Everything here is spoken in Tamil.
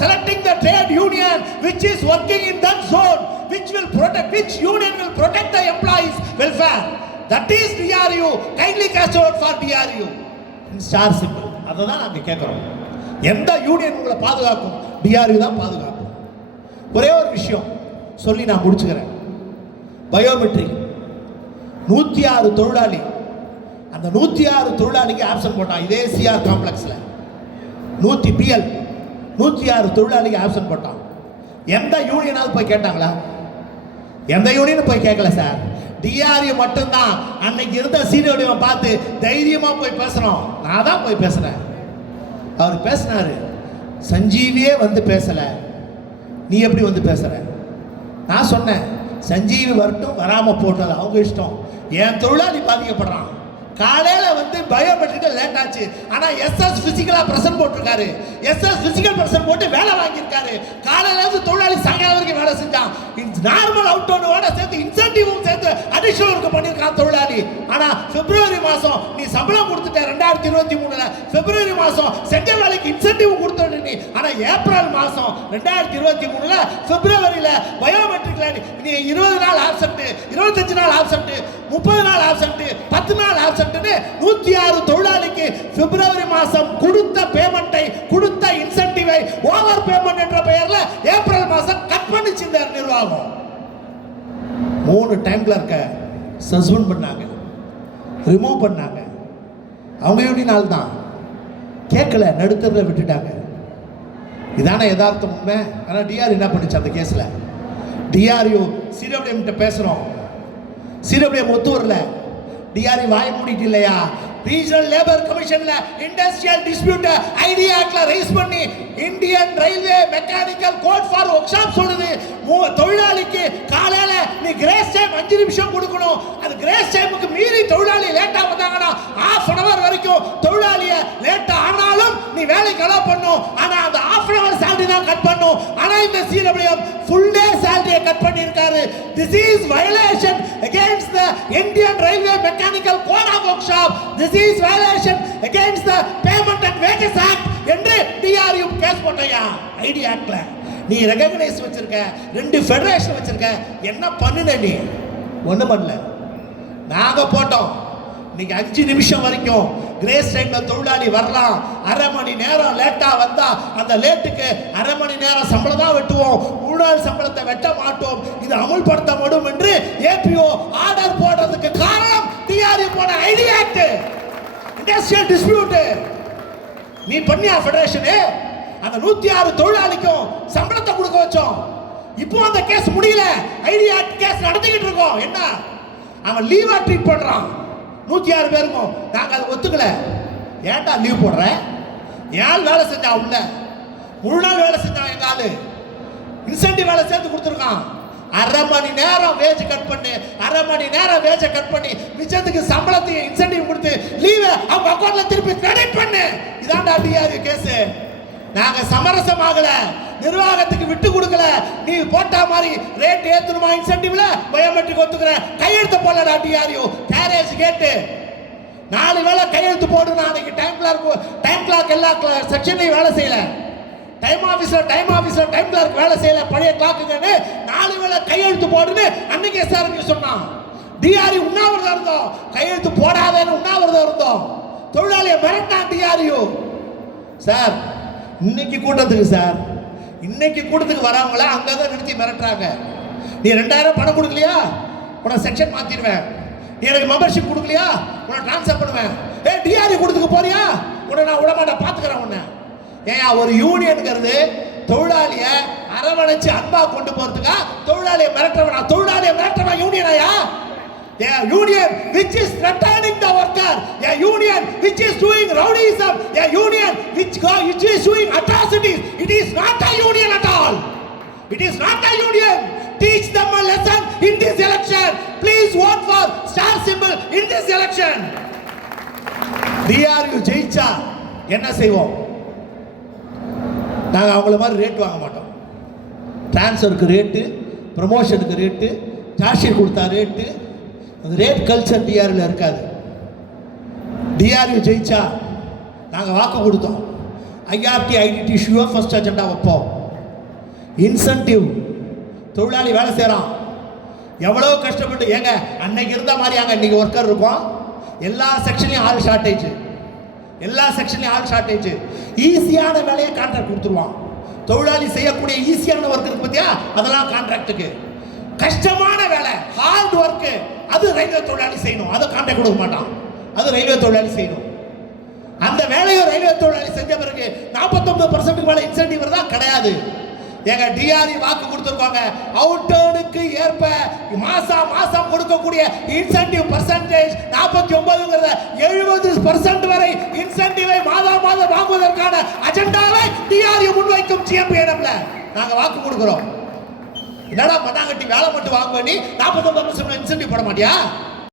selecting the trade union which is working in that zone, which union will protect the employees welfare. That is DRU. Kindly cast vote for DRU. Star symbol. அதுதான் நாங்க கேட்கிறோம். எந்த யூனியன் உங்களை பாதுகாக்கும்? DRU தான் பாதுகாக்கும். ஒரே ஒரு விஷயம் சொல்லி நான் முடிச்சுக்கிறேன். பயோமெட்ரிக் 106 தொழிலாளி, அந்த 106 தொழிலாளிக்கு ஆப்ஷன் போட்டான். இதே சிஆர் காம்ப்ளெக்ஸ்ல 106 தொழிலாளிக்கு ஆப்ஷன் போட்டான். எந்த யூனியனாவது போய் கேட்டாங்களா? எந்த யூனியனும் போய் கேட்கல சார். டிஆர்யூ மட்டும்தான் அன்னைக்கு இருந்த சீனியர் பார்த்து தைரியமா போய் பேசுறோம். நான் தான் போய் பேசுறேன். அவர் பேசினாரு. சஞ்சீவியே வந்து பேசல, நீ எப்படி வந்து பேசுற? நான் சொன்னேன், சஞ்சீவி வரட்டும், வராம போட்டது அவங்க இஷ்டம். என் தொழிலாளி பாதிக்கப்படுறான். காலையில வந்து பயோமெட்ரிக் லேட் ஆச்சு, ஆனா எஸ்எஸ் பிசிக்கலா பிரசன்ட் போட்டிருக்காரு. எஸ்எஸ் பிசிக்கல் பிரசன்ட் போட்டு வேலை வாங்கியிருக்காரு. காலையில இருந்து தொழிலாளி சாயங்காலம் வரைக்கும் வேலை செஞ்சான். நார்மல் அவுட் ஓட சேர்த்து இன்சென்டிவும் சேர்த்து அடிஷனல் ஒர்க் பண்ணியிருக்கான் தொழிலாளி. ஆனா பிப்ரவரி மாசம் நீ சம்பளம் கொடுத்துட்ட 2023 பிப்ரவரி மாசம் செஞ்ச வேலைக்கு இன்சென்டிவ் கொடுத்துட்டு நீ. ஆனா ஏப்ரல் மாசம் 2023 பிப்ரவரியில பயோமெட்ரிக்ல நீ 20 நாள் ஆப்சென்ட், 25 நாள் ஆப்சென்ட், 30 நாள் ஆப்சென்ட், 10 நாள் ஆப்சென்ட் 106 தொழிலாளிக்கு பிப்ரவரி மாசம் கொடுத்த பேமெண்ட்டை, கொடுத்த இன்சென்டிவை ஓவர் பேமெண்ட் என்ற பெயர்ல ஏப்ரல் மாசம் கட் பண்ணிச்சு இந்த நிர்வாகம். 3 டைம் கிளர்க்க சஸ்பெண்ட் பண்ணாங்க, ரிமூவ் பண்ணாங்க. அவங்க யூனியன் தான் கேட்கல, நடுத்தரில் விட்டுட்டாங்க. இதான யதார்த்தம் உண்மை. ஆனால் டிஆர் என்ன பண்ணுச்சு அந்த கேஸில்? டிஆர்யூ சிடபிள்யூஎம் கிட்ட பேசுகிறோம், சிடபிள்யூஎம் ஒத்து வரல. டிஆர்யூ வாய மூடிட்டு இல்லையா? ரீஜனல் லேபர் கமிஷன்ல இண்டஸ்ட்ரியல் டிஸ்பியூட் ஐடியா ஆக்ட்ல ரைஸ் பண்ணி Indian railway mechanical code for workshop சொல்லுது, தொழிலாளிக்கு காலையில நீ கிரேஸ் டைம் 5 நிமிஷம் கொடுக்கணும். அது கிரேஸ் டைமுக்கு மீறி தொழிலாளி லேட்டா வந்தாங்கன்னா ½ அன் அவர் வரைக்கும் தொழிலாளிய லேட்டா ஆனாலும் நீ வேலைக்கு அலோ பண்ணும். ஆனா அந்த ½ அன் அவர் salary தான் கட் பண்ணும். ஆனா இந்த சிடபிள்யூஎம் ஃபுல் டே salary கட் பண்ணி இருக்காரு. This is violation against the Indian Railway Mechanical Code of Workshop. This is violation against the Payment and Wages Act என்று டிஆர்யூ கேஸ் போட்டயா ஐடியா ஆக்ட்ல. நீ ரெகக்னைஸ் வச்சிருக்க, 2 ஃபெடரேஷன் வச்சிருக்க, என்ன பண்ணுன நீ? ஒண்ணு பண்ணல. நாங்க போட்டோம். நீங்க 5 நிமிஷம் வரைக்கும் கிரேஸ் டைம்ல தொழிலாளி வரலாம். ½ மணி நேரம் லேட்டா வந்தா அந்த லேட்டுக்கு ½ மணி நேரம் சம்பளம் தான் வெட்டுவோம், 3 நாள் சம்பளத்தை வெட்ட மாட்டோம். இது அமுல்படுத்தப்படும் என்று ஏபிஓ ஆர்டர் போடுறதுக்கு காரணம் டிஆர்யூ போன ஐடியா ஆக்ட், இண்டஸ்ட்ரியல் டிஸ்பியூட். நீ பண்ணியா ஃபெடரேஷன்? அந்த 106 தொழிலாளிக்கும் சம்பளத்தை கொடுக்க வச்சோம். இப்போ அந்த கேஸ் முடியல, ஐடியா ஆக்ட் கேஸ் நடத்திக்கிட்டு இருக்கோம். என்ன அவன் லீவா ட்ரீட் பண்றான் 106 பேருக்கும். நாங்க அதை ஒத்துக்கல. ஏன்டா லீவ் போடுற? ஏன் வேலை செஞ்சா உள்ள 3 நாள் வேலை செஞ்சான். எங்க ஆளு இன்சென்டிவ் வேலை சேர்த்து கொடுத்துருக்கான். ½ மணி நேரம் வேஜ் கட் பண்ணி, ½ மணி நேரம் வேஜ கட் பண்ணி மிச்சத்துக்கு சம்பளத்தையும் இன்சென்டிவ் கொடுத்து லீவை அவங்க அக்கௌண்ட்ல திருப்பி கிரெடிட் பண்ணு. இதான்டா டிஆர்யூ கேஸ். நாங்க சமரசமாகல, நிர்வாகத்துக்கு விட்டு கொடுக்கல. நீ போட்டா மாதிரி ரேட் ஏத்துணுமா இன்சென்டிவ்ல? பயோமெட்ரிக் ஒத்துக்கிறேன், கையெழுத்து போடலடா டிஆர்யூ. கேரேஜ் கேட்டு 4 வேளை கையெழுத்து போடுனா அன்னைக்கு டைம் கிளாக் எல்லா செக்ஷன்லையும் வேலை செய்யல. டைம் ஆஃபீஸர் டைம் கிளார்க் வேலை செய்யல, பழைய கிளாக்குங்கன்னு 4 வேளை கையெழுத்து போடுன்னு அன்னைக்கு எஸ்ஆர்எம் சொன்னான். டிஆர்யூ உண்ணாவிரதம் இருந்தோம், கையெழுத்து போடாதேன்னு உண்ணாவிரதம் இருந்தோம். தொழிலாளியை மிரட்டான் டிஆர்யூ. சார் இன்னைக்கு கூட்டத்துக்கு சார், இன்னைக்கு கூட்டத்துக்கு வரவங்கள அங்கதான் நிறுத்தி மிரட்டுறாங்க. நீ 2000 பணம் கொடுக்கலையா உன செக்ஷன் மாத்திடுவேன், நீ எனக்கு மெம்பர்ஷிப் கொடுக்கலையா உன டிரான்ஸ்ஃபர் பண்ணுவேன், டிஆர்யூ கூட்டத்துக்கு போறியா உன்னை நான் விடமாட்டேன், பார்த்துக்கிறேன் உன்னை. ஏன் ஒரு யூனியன்ங்கிறது தொழிலாளிய அரவணைச்சு அன்பா கொண்டு போறதுக்கா தொழிலாளியை மிரட்டவனா? தொழிலாளியை மிரட்டவனா யூனியனாயா? A union which is threatening the worker, a union which is doing rowdyism, a union which is doing atrocities. It is not a union at all. It is not a union. Teach them a lesson in this election. Please vote for star symbol in this election. DRU ஜெயிச்சா என்ன செய்வோம்? நாங்க அவங்கள மாதிரி ரேட் வாங்க மாட்டோம். டிரான்ஸ்ஃபருக்கு ரேட்டு, ப்ரமோஷனுக்கு ரேட்டு, சார்ஜ் கொடுத்தா ரேட்டு, அந்த ரேட் கல்ச்சர் டிஆர்யூல இருக்காது. டிஆர்யூ ஜெயிச்சா நாங்கள் வாக்கு கொடுத்தோம். ஐஆர்டி ஐடிடி இஷ்யூவை ஃபர்ஸ்ட் அஜெண்டா வைப்போம். இன்சென்டிவ், தொழிலாளி வேலை செய்கிறான், எவ்வளோ கஷ்டப்பட்டு, ஏங்க அன்னைக்கு இருந்த மாதிரி அங்கே இன்னைக்கு ஒர்க்கர் இருக்கும். எல்லா செக்ஷன்லையும் ஆள் ஷார்ட்டேஜ், எல்லா செக்ஷன்லையும் ஆள் ஷார்ட்டேஜ். ஈஸியான வேலையை கான்ட்ராக்ட் கொடுத்துருவான். தொழிலாளி செய்யக்கூடிய ஈஸியான ஒர்க் இருக்கு பார்த்தியா, அதெல்லாம் கான்ட்ராக்டுக்கு. கஷ்டமான வேலை, ஹார்ட் ஒர்க்கு, அது ரயில்வே தொழிலாளி செய்யணும், அதை கான்ட்ராக்ட் கொடுக்க மாட்டான், அது ரயில்வே தொழிலாளி செய்யணும். அந்த வேலையை ரயில்வே தொழிலாளி செஞ்ச பிறகு 49% மேலே இன்சென்டிவ் வருதா? கிடையாது. எங்க டிஆர்இ வாக்கு கொடுத்துருக்காங்க, அவுட் டர்னுக்கு ஏற்ப மாசம் கொடுக்கக்கூடிய இன்சென்டிவ் பர்சன்டேஜ் 49ங்கிறத 70% வரை இன்சென்டிவை மாதம் வாங்குவதற்கான அஜெண்டாவை டிஆர்இ முன்வைக்கும். சிஎம்பிஎன்எம்ல நாங்க வாக்கு கொடுக்கிறோம். என்னடா மண்ணாங்கட்டி வேலை மட்டும் வாங்குவ, நீ 49% இன்சென்டிவ் போட மாட்டியா?